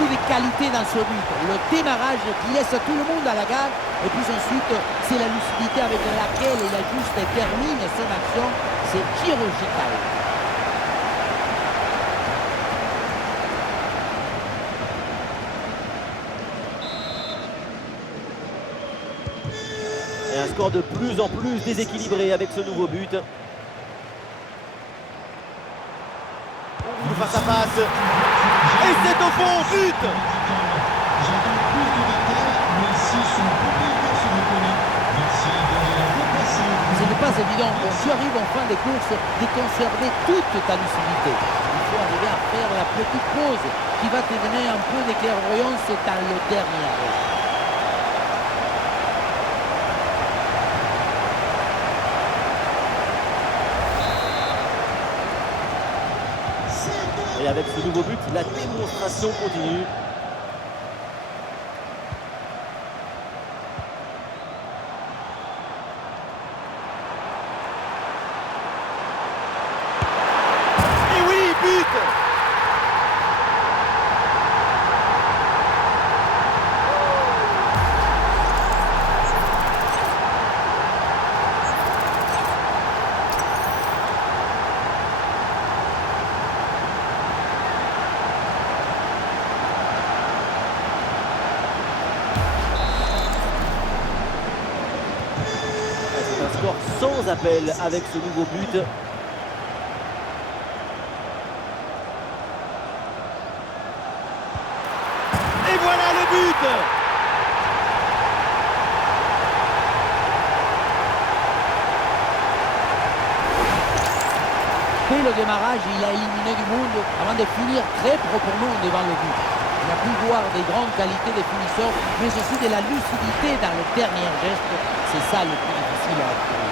beaucoup de qualité dans ce but. Le démarrage qui laisse tout le monde à la gare. Et puis ensuite, c'est la lucidité avec laquelle il ajuste et termine son action. C'est chirurgical. Et un score de plus en plus déséquilibré avec ce nouveau but. Face à face. Et c'est au fond, but! Ce n'est pas évident quand tu arrives en fin de course de conserver toute ta lucidité. Il faut arriver à faire la petite pause qui va te donner un peu de clairvoyance dans le dernier arrêt. Et avec ce nouveau but, la démonstration continue. Et oui, but! Sans appel avec ce nouveau but. Et voilà le but! Dès le démarrage, il a éliminé du monde avant de finir très proprement devant le but. Il a pu voir des grandes qualités de finisseurs, mais aussi de la lucidité dans le dernier geste. C'est ça le plus difficile à obtenir.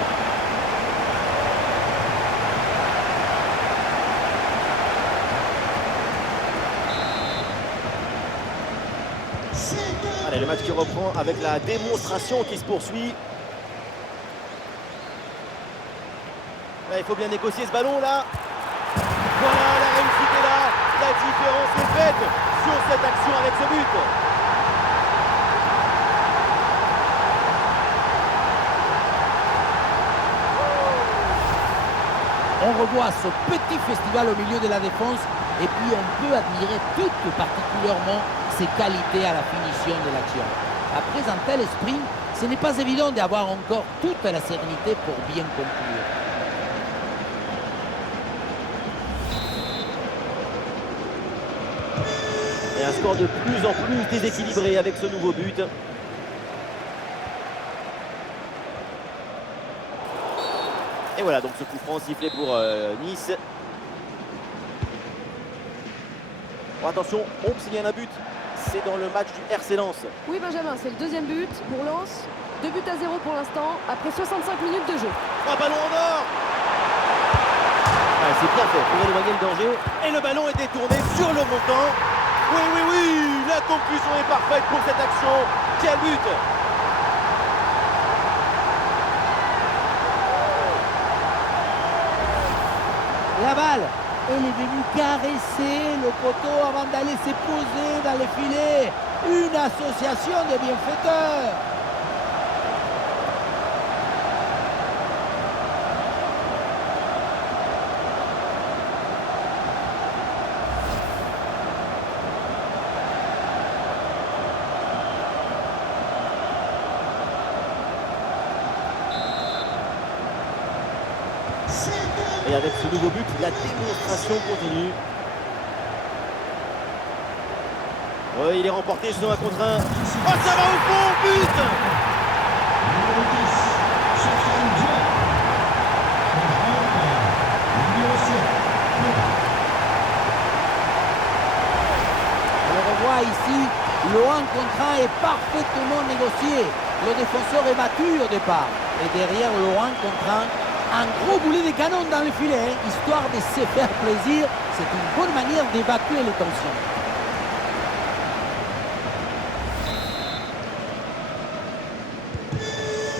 Allez, le match qui reprend avec la démonstration qui se poursuit. Là, il faut bien négocier ce ballon là. Voilà, la réussite est là. La différence est faite sur cette action avec ce but. On revoit ce petit festival au milieu de la défense et puis on peut admirer tout particulièrement ses qualités à la finition de l'action. Après un tel sprint, ce n'est pas évident d'avoir encore toute la sérénité pour bien conclure. Et un score de plus en plus déséquilibré avec ce nouveau but. Et voilà donc ce coup franc sifflé pour Nice. Bon, attention, on signale un but. C'est dans le match du RC Lens. Oui Benjamin, c'est le deuxième but pour Lens. 2 buts à 0 pour l'instant, après 65 minutes de jeu. Un ballon en or. Ah, c'est bien fait pour éloigner le danger. Et le ballon est détourné sur le montant. Oui, oui, oui, la conclusion est parfaite pour cette action. Quel but! La balle, elle est venue caresser le poteau avant d'aller se poser dans le filet. Une association de bienfaiteurs. Et avec ce nouveau but, la démonstration continue. Oui, il est remporté sur un contre un. Oh, ça va au fond, but! On revoit ici, le 1 contre 1 est parfaitement négocié. Le défenseur est battu au départ. Et derrière le 1 contre 1, un gros boulet de canon dans le filet, histoire de se faire plaisir. C'est une bonne manière d'évacuer les tensions.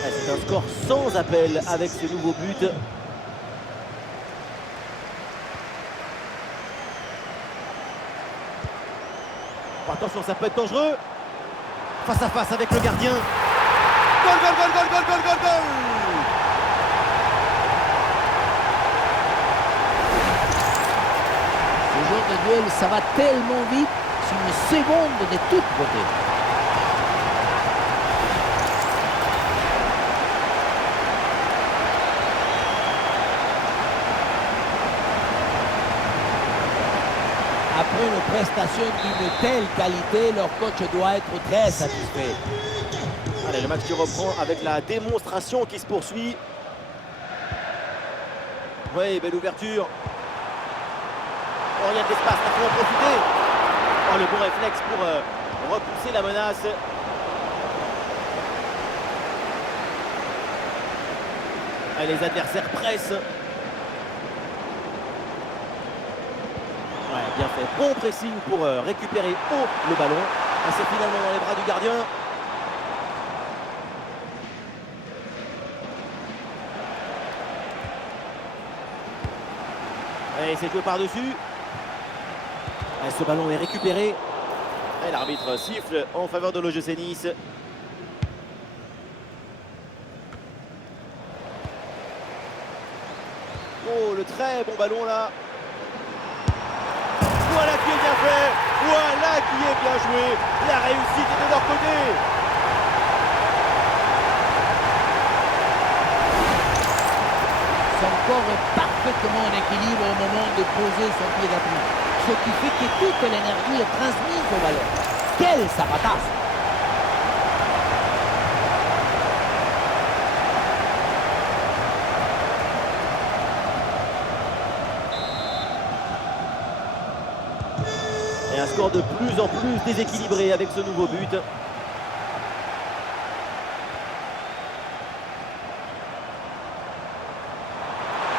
C'est un score sans appel avec ce nouveau but. Attention, ça peut être dangereux. Face à face avec le gardien. Goal, goal, goal, goal, goal, goal, goal, goal. Ce genre de duel, ça va tellement vite, c'est une seconde de toute beauté. Après une prestation d'une telle qualité, leur coach doit être très satisfait. Allez, le match qui reprend avec la démonstration qui se poursuit. Oui, belle ouverture. Oh, il y a de l'espace, il faut en profiter. Oh, le bon réflexe pour repousser la menace. Allez, les adversaires pressent. Ouais, bien fait. Bon pressing pour récupérer haut le ballon. Et c'est finalement dans les bras du gardien. Et c'est joué par-dessus. Ce ballon est récupéré. Et l'arbitre siffle en faveur de l'OGC Nice. Oh, le très bon ballon là. Voilà qui est bien fait. Voilà qui est bien joué. La réussite est de leur côté. Son corps est parfaitement en équilibre au moment de poser son pied d'appui. Ce qui fait que toute l'énergie est transmise au ballon. Quel sabotage! Et un score de plus en plus déséquilibré avec ce nouveau but.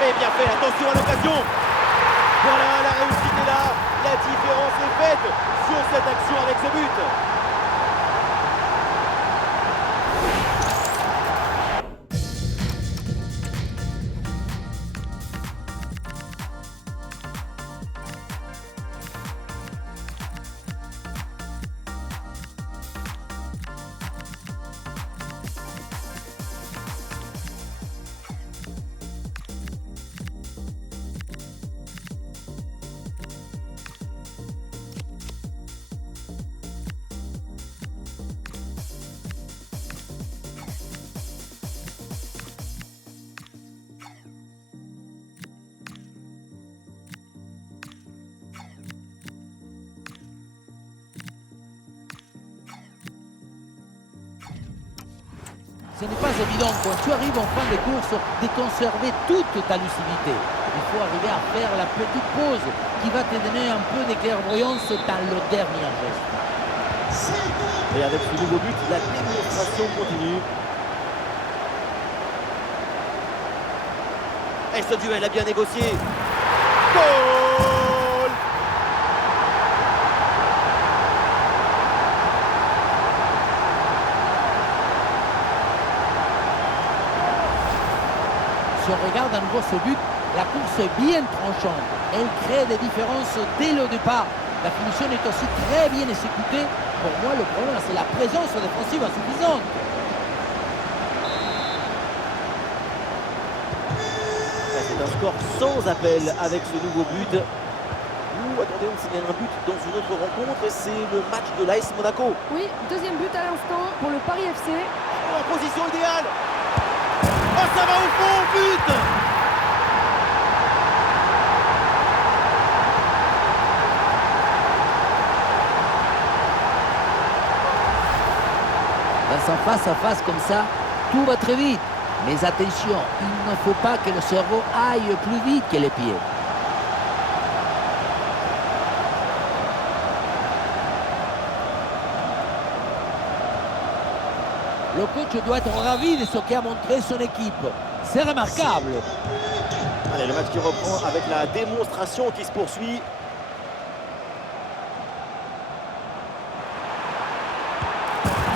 Et bien fait, attention à l'occasion. Voilà, la réussite est là. La différence est faite sur cette action avec ce but. Ce n'est pas évident quand tu arrives en fin de course de conserver toute ta lucidité. Il faut arriver à faire la petite pause qui va te donner un peu de clairvoyance dans le dernier geste. Et avec ce nouveau but, la démonstration continue. Et ce duel a bien négocié. Goal! Si on regarde à nouveau ce but, la course est bien tranchante. Elle crée des différences dès le départ. La finition est aussi très bien exécutée. Pour moi, le problème, c'est la présence défensive insuffisante. C'est un score sans appel avec ce nouveau but. Attendez, on signale un but dans une autre rencontre et c'est le match de l'AS Monaco. Oui, deuxième but à l'instant pour le Paris FC. En position idéale. Oh, ça va au fond, but! Dans un face-à-face comme ça, tout va très vite. Mais attention, il ne faut pas que le cerveau aille plus vite que les pieds. Le coach doit être ravi de ce qu'a montré son équipe. C'est remarquable. Allez, le match qui reprend avec la démonstration qui se poursuit.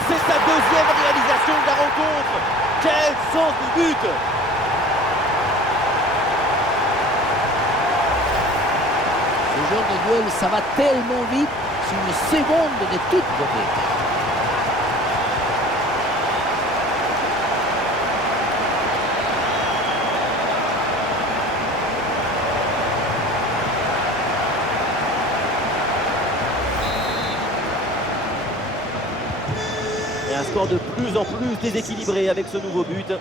C'est sa deuxième réalisation de la rencontre. Quel sens du but! Ce genre de duel, ça va tellement vite, C'est une seconde de toute beauté. Et un score de plus en plus déséquilibré avec ce nouveau but.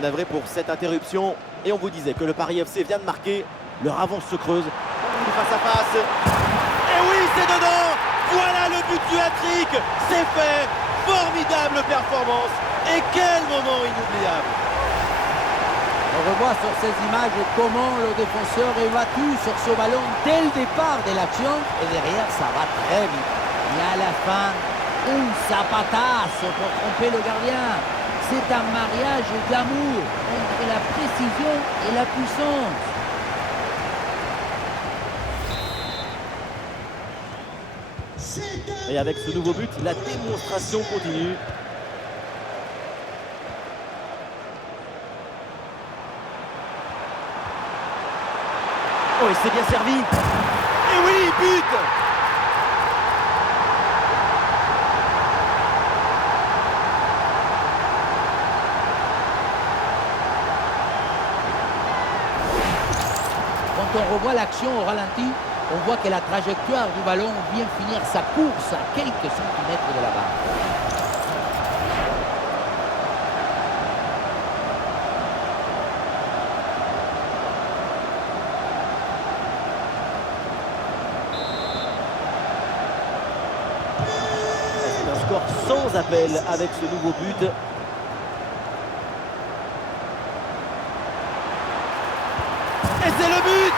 Navré pour cette interruption. Et on vous disait que le Paris FC vient de marquer. Leur avance se creuse. Face à face. Et oui, c'est dedans. Voilà le but du hat-trick. C'est fait. Formidable performance. Et quel moment inoubliable. On revoit sur ces images comment le défenseur est battu sur ce ballon dès le départ de l'action. Et derrière, ça va très vite. Et à la fin, un zapatazo pour tromper le gardien. C'est un mariage d'amour entre la précision et la puissance. Et avec ce nouveau but, la démonstration continue. Oh, il s'est bien servi. Et oui, but! Quand on revoit l'action au ralenti, on voit que la trajectoire du ballon vient finir sa course à quelques centimètres de la barre. C'est un score sans appel avec ce nouveau but. Et c'est le but!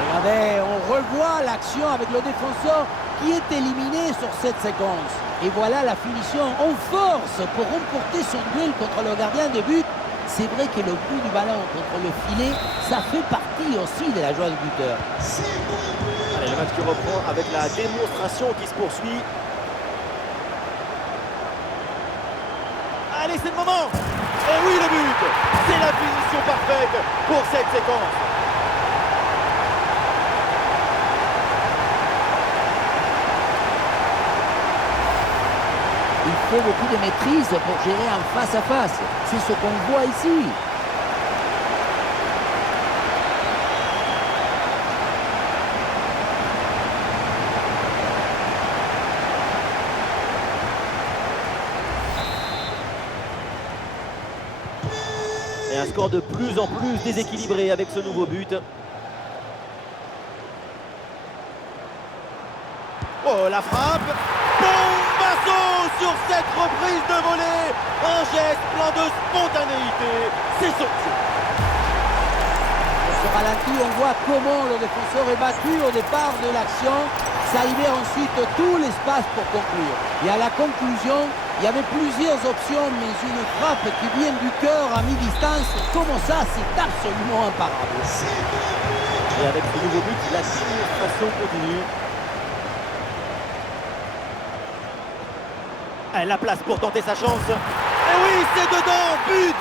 Regardez, on revoit l'action avec le défenseur qui est éliminé sur cette séquence. Et voilà la finition en force pour remporter son duel contre le gardien de but. C'est vrai que le coup du ballon contre le filet, ça fait partie aussi de la joie du buteur. Allez, le match qui reprend avec la démonstration qui se poursuit. Allez, c'est le moment! Et oui, le but! C'est la finition parfaite pour cette séquence. Il faut beaucoup de maîtrise pour gérer en face à face. C'est ce qu'on voit ici. Et un score de plus en plus déséquilibré avec ce nouveau but. Oh, la frappe! Bombasso sur cette reprise de volée! Un geste plein de spontanéité. C'est sorti. Sur ce ralenti, on voit comment le défenseur est battu au départ de l'action. Ça libère ensuite tout l'espace pour conclure. Et à la conclusion, il y avait plusieurs options, mais une frappe qui vient du cœur à mi-distance, comme ça, c'est absolument imparable. Et avec ce nouveau but, la démonstration continue. Elle la place pour tenter sa chance. Et oui, c'est dedans, but!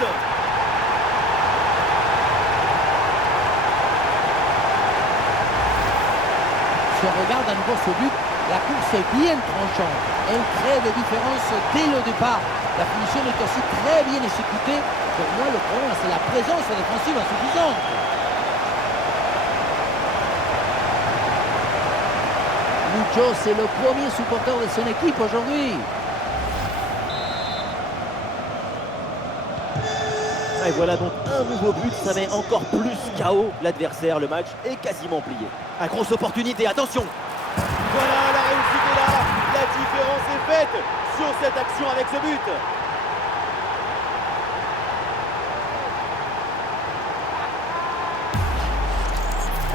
Si on regarde à nouveau ce but, la course est bien tranchante. Elle crée des différences dès le départ. La finition est aussi très bien exécutée. Pour moi, le problème, c'est la présence défensive insuffisante. Lucho, c'est le premier supporter de son équipe aujourd'hui. Et voilà donc un nouveau but, ça met encore plus KO l'adversaire. Le match est quasiment plié. Une grosse opportunité, attention! Voilà, la réussite est là. La différence est faite sur cette action avec ce but.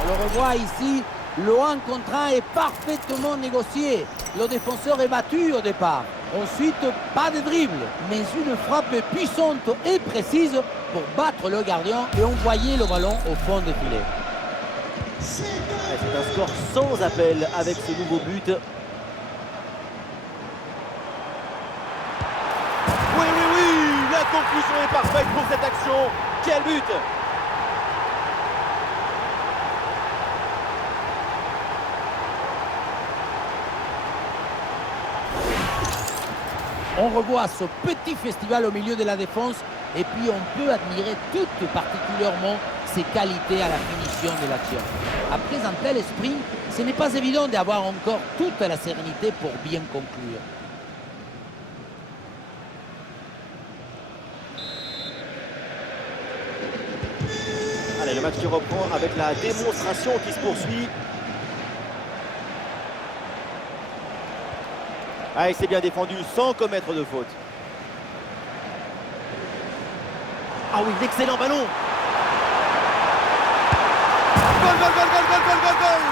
On le revoit ici, le 1 contre 1 est parfaitement négocié. Le défenseur est battu au départ. Ensuite, pas de dribble, mais une frappe puissante et précise pour battre le gardien et envoyer le ballon au fond des filets. C'est un score sans appel avec ce nouveau but. Oui, conclusion est parfaite pour cette action. Quel but! On revoit ce petit festival au milieu de la défense et puis on peut admirer tout particulièrement ses qualités à la finition de l'action. Après un tel sprint, ce n'est pas évident d'avoir encore toute la sérénité pour bien conclure. Allez, le match qui reprend avec la démonstration qui se poursuit. Ah, il s'est bien défendu sans commettre de faute. Ah oui, l'excellent ballon. Goal, goal, goal, goal, goal, goal, goal, goal.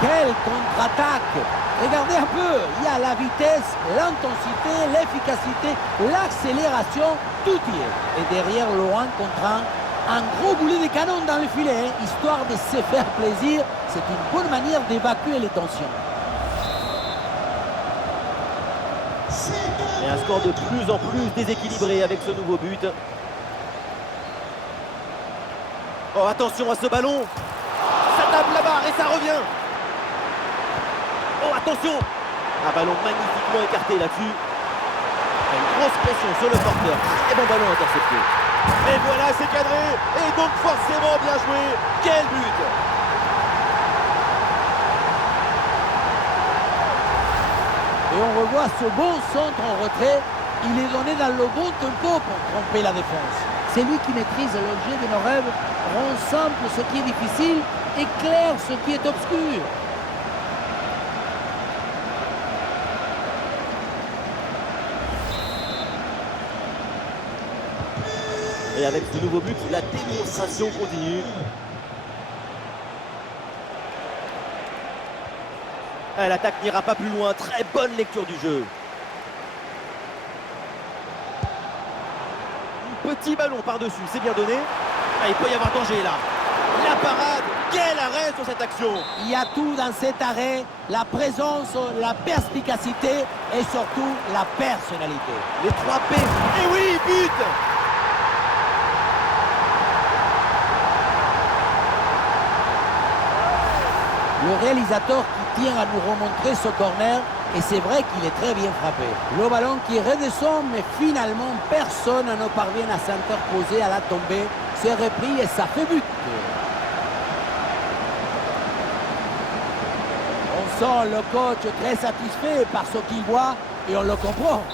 Quelle contre-attaque! Regardez un peu, il y a la vitesse, l'intensité, l'efficacité, l'accélération, tout y est. Et derrière le 1 contre 1, un gros boulet de canon dans le filet, histoire de se faire plaisir. C'est une bonne manière d'évacuer les tensions. Et un score de plus en plus déséquilibré avec ce nouveau but. Oh, attention à ce ballon. Ça tape la barre et ça revient. Oh, attention. Un ballon magnifiquement écarté là-dessus. Une grosse pression sur le porteur. Et bon ballon intercepté. Et voilà, c'est cadré. Et donc forcément bien joué. Quel but! Et on revoit ce bon centre en retrait. Il est donné dans le bon tempo pour tromper la défense. C'est lui qui maîtrise le jeu de nos rêves, rend simple ce qui est difficile, éclaire ce qui est obscur. Et avec ce nouveau but, la démonstration continue. L'attaque n'ira pas plus loin. Très bonne lecture du jeu. Petit ballon par-dessus, c'est bien donné. Ah, il peut y avoir danger là. La parade, quel arrêt sur cette action. Il y a tout dans cet arrêt, la présence, la perspicacité et surtout la personnalité. Les 3 P. Et oui, but. Le réalisateur qui tient à nous remontrer ce corner, et c'est vrai qu'il est très bien frappé. Le ballon qui redescend, mais finalement personne ne parvient à s'interposer à la tombée. C'est repris et ça fait but. On sent le coach très satisfait par ce qu'il voit et on le comprend.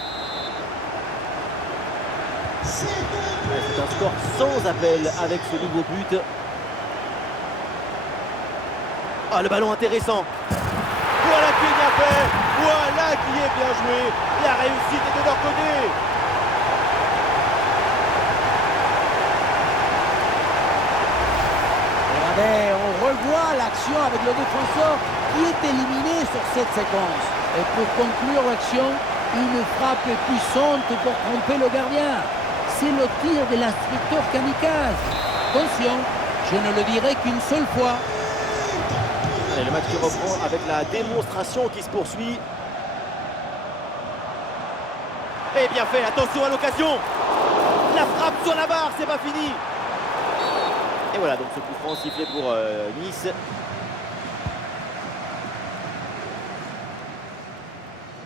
C'est un score sans appel avec ce nouveau but. Ah, le ballon intéressant. Voilà qui est bien fait. Voilà qui est bien joué. La réussite est de leur côté. Regardez, on revoit l'action avec le défenseur qui est éliminé sur cette séquence. Et pour conclure l'action, une frappe puissante pour tromper le gardien. C'est le tir de l'instructeur kamikaze. Attention, je ne le dirai qu'une seule fois. Et le match qui reprend avec la démonstration qui se poursuit. Et bien fait, attention à l'occasion. La frappe sur la barre, c'est pas fini. Et voilà, donc ce coup franc sifflé pour Nice.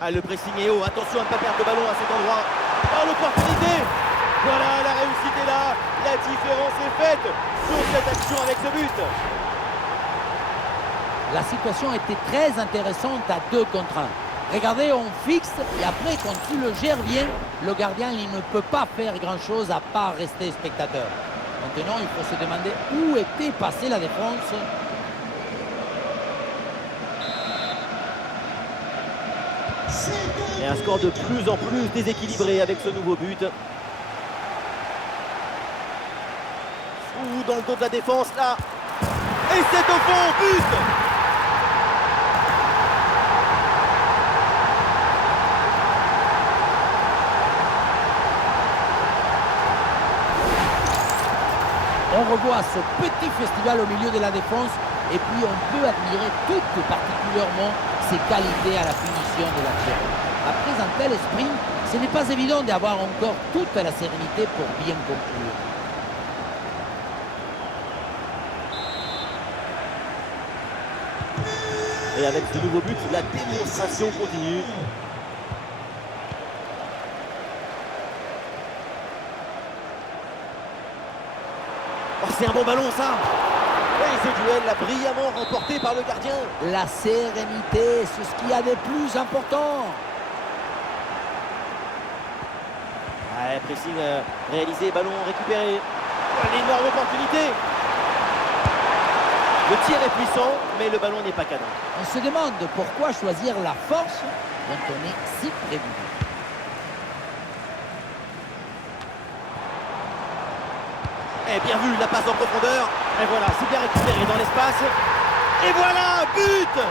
Ah, le pressing est haut, attention à ne pas perdre le ballon à cet endroit. Oh, l'opportunité. Voilà, la réussite est là. La différence est faite sur cette action avec ce but. La situation était très intéressante à 2 contre 1. Regardez, on fixe et après, quand tu le gères bien, le gardien il ne peut pas faire grand-chose à part rester spectateur. Maintenant, il faut se demander où était passée la défense. Et un score de plus en plus déséquilibré avec ce nouveau but. Ouh, dans le dos de la défense là. Et c'est au fond, but. On revoit ce petit festival au milieu de la défense et puis on peut admirer tout particulièrement ses qualités à la finition de l'action. Après un tel sprint, ce n'est pas évident d'avoir encore toute la sérénité pour bien conclure. Et avec ce nouveau but, la démonstration continue. Oh, c'est un bon ballon ça. Et ce duel l'a brillamment remporté par le gardien. La sérénité, c'est ce qu'il y a de plus important. Ouais, pressing réalisé, ballon récupéré. L'énorme opportunité. Le tir est puissant, mais le ballon n'est pas cadré. On se demande pourquoi choisir la force quand on est si près du but. Et bien vu, la passe en profondeur. Et voilà, c'est bien récupéré dans l'espace. Et voilà, but!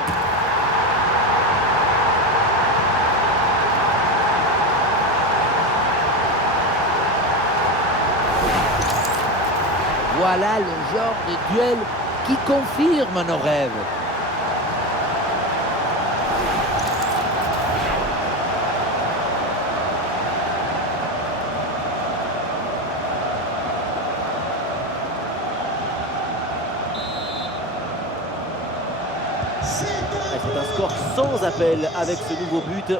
Voilà le genre de duel qui confirme nos rêves. C'est un score sans appel avec ce nouveau but.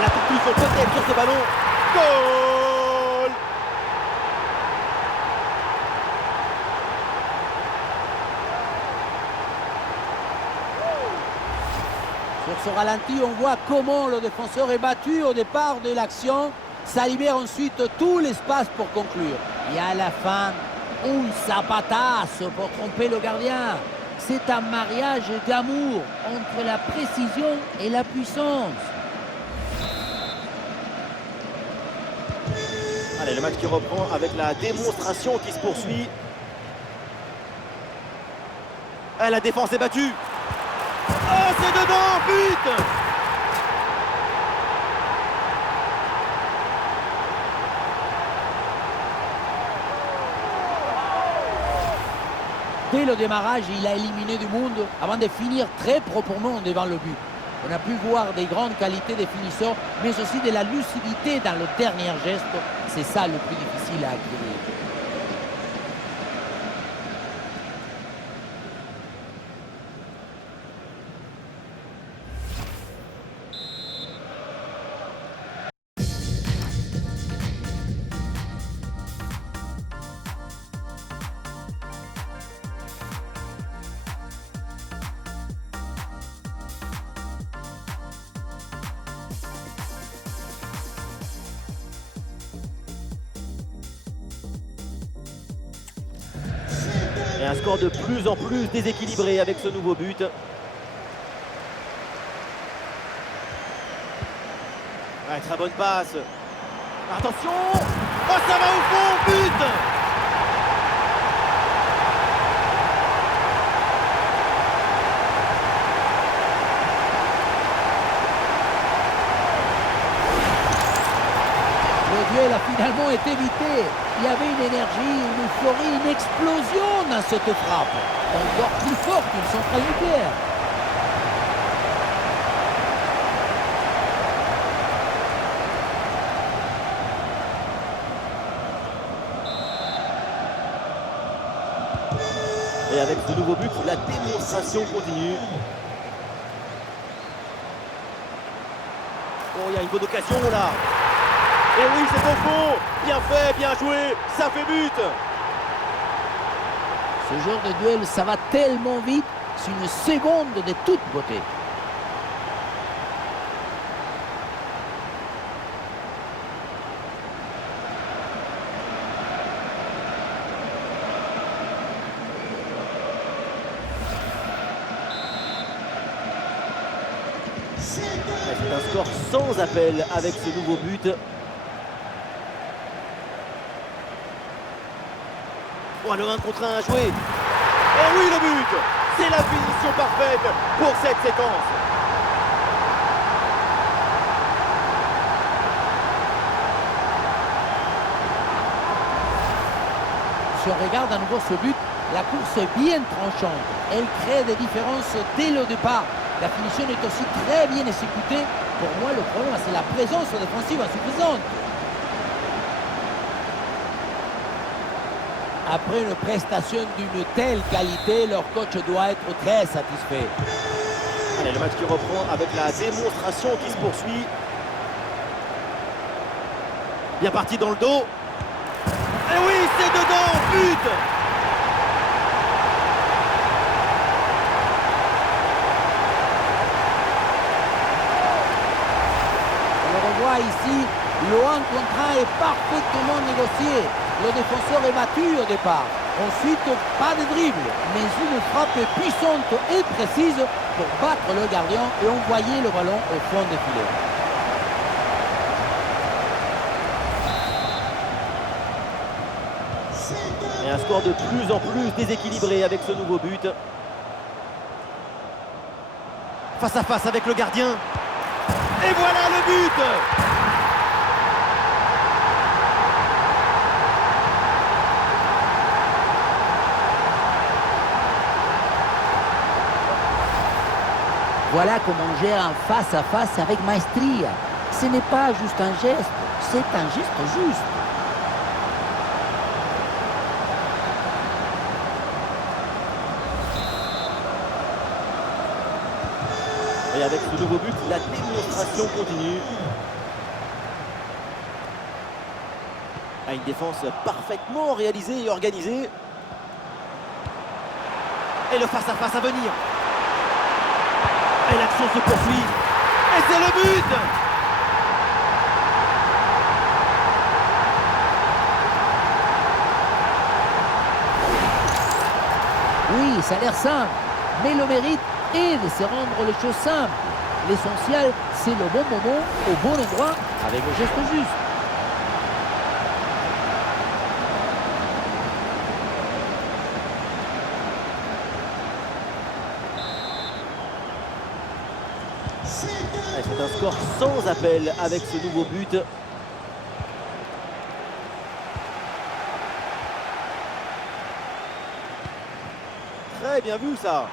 La conclusion peut-être sur ce ballon. Goal! Sur ce ralenti, on voit comment le défenseur est battu au départ de l'action. Ça libère ensuite tout l'espace pour conclure. Et à la fin, un zapatasse pour tromper le gardien. C'est un mariage d'amour entre la précision et la puissance. Allez, le match qui reprend avec la démonstration qui se poursuit. Ah, la défense est battue. Oh, c'est dedans, but! Dès le démarrage, il a éliminé du monde avant de finir très proprement devant le but. On a pu voir des grandes qualités de finisseurs, mais aussi de la lucidité dans le dernier geste. C'est ça le plus difficile à acquérir. Et un score de plus en plus déséquilibré avec ce nouveau but. Ouais, très bonne passe. Attention! Oh, ça va au fond, but! Le duel a finalement été évité. Il y avait une énergie, une euphorie, une explosion dans cette frappe. Encore plus forte qu'une centrale nucléaire. Et avec ce nouveau but, la démonstration continue. Oh, il y a une bonne occasion là. Et oui, c'est au fond. Bien fait, bien joué. Ça fait but. Ce genre de duel, ça va tellement vite. C'est une seconde de toute beauté. C'est un score sans appel avec ce nouveau but. Oh, le 1 contre 1 à jouer. Et oui, le but. C'est la finition parfaite pour cette séquence. si on regarde à nouveau ce but, la course est bien tranchante. Elle crée des différences dès le départ. La finition est aussi très bien exécutée. Pour moi, le problème, c'est la présence défensive insuffisante. Après une prestation d'une telle qualité, leur coach doit être très satisfait. Allez, le match qui reprend avec la démonstration qui se poursuit. Bien parti dans le dos. Et oui, c'est dedans, but! On le revoit ici, le 1 contre 1 est parfaitement négocié. Le défenseur est battu au départ. Ensuite, pas de dribble, mais une frappe puissante et précise pour battre le gardien et envoyer le ballon au fond des filets. Et un score de plus en plus déséquilibré avec ce nouveau but. Face à face avec le gardien. Et voilà le but! Voilà comment on gère un face-à-face avec maestria. Ce n'est pas juste un geste, c'est un geste juste. Et avec ce nouveau but, la démonstration continue. À une défense parfaitement réalisée et organisée. Et le face-à-face à venir. Et l'action se poursuit. Et c'est le but! Oui, ça a l'air simple, mais le mérite est de se rendre les choses simples. L'essentiel, c'est le bon moment, au bon endroit, avec le geste juste. C'est un score sans appel avec ce nouveau but. Très bien vu ça.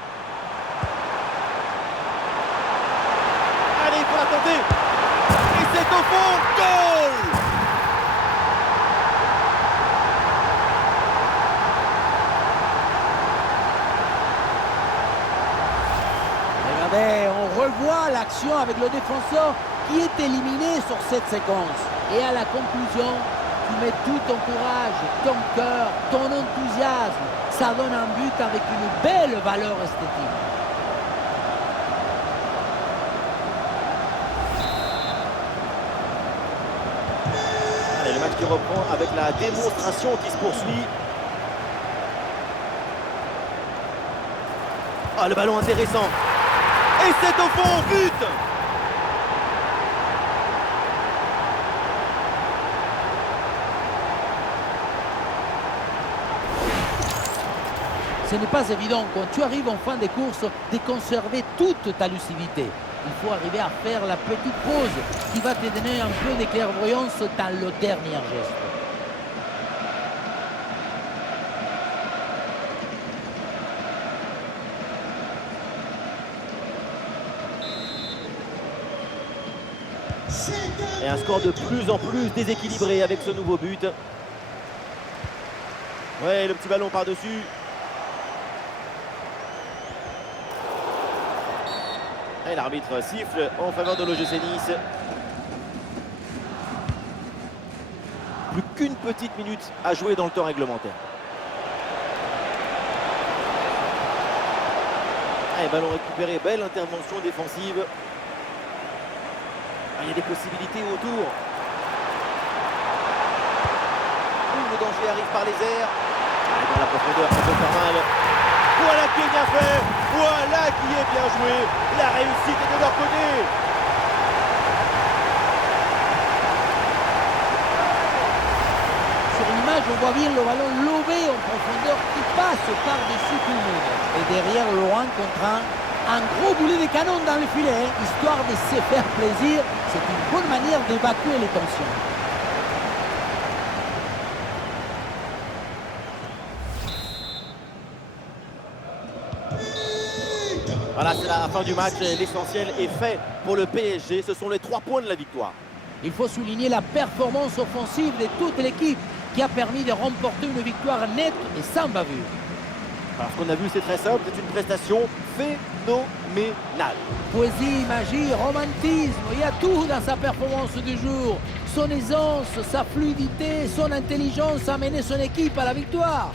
Allez, il faut la tenter. Et c'est au fond, goal! Regardez, on revoit l'action avec le défenseur qui est éliminé sur cette séquence. Et à la conclusion, tu mets tout ton courage, ton cœur, ton enthousiasme. Ça donne un but avec une belle valeur esthétique. Allez, le match qui reprend avec la démonstration qui se poursuit. Ah, le ballon intéressant. Et c'est au fond, but! Ce n'est pas évident quand tu arrives en fin de course de conserver toute ta lucidité. Il faut arriver à faire la petite pause qui va te donner un peu de clairvoyance dans le dernier geste. Et un score de plus en plus déséquilibré avec ce nouveau but. Ouais, le petit ballon par-dessus. Et l'arbitre siffle en faveur de l'OGC Nice. Plus qu'une petite minute à jouer dans le temps réglementaire. Allez, ballon récupéré, belle intervention défensive. Il y a des possibilités autour. Le danger arrive par les airs. Dans la profondeur, ça peut faire mal. Voilà qui est bien fait. Voilà qui est bien joué. La réussite est de leur côté. Sur l'image, on voit bien le ballon lobé en profondeur qui passe par-dessus tout le monde. Et derrière le 1 contre 1, un gros boulet de canon dans le filet, histoire de se faire plaisir. C'est une bonne manière d'évacuer les tensions. Voilà, c'est la fin du match. L'essentiel est fait pour le PSG. Ce sont les 3 points de la victoire. Il faut souligner la performance offensive de toute l'équipe qui a permis de remporter une victoire nette et sans bavure. Alors, ce qu'on a vu, c'est très simple. C'est une prestation phénoménale. Poésie, magie, romantisme, il y a tout dans sa performance du jour. Son aisance, sa fluidité, son intelligence a mené son équipe à la victoire.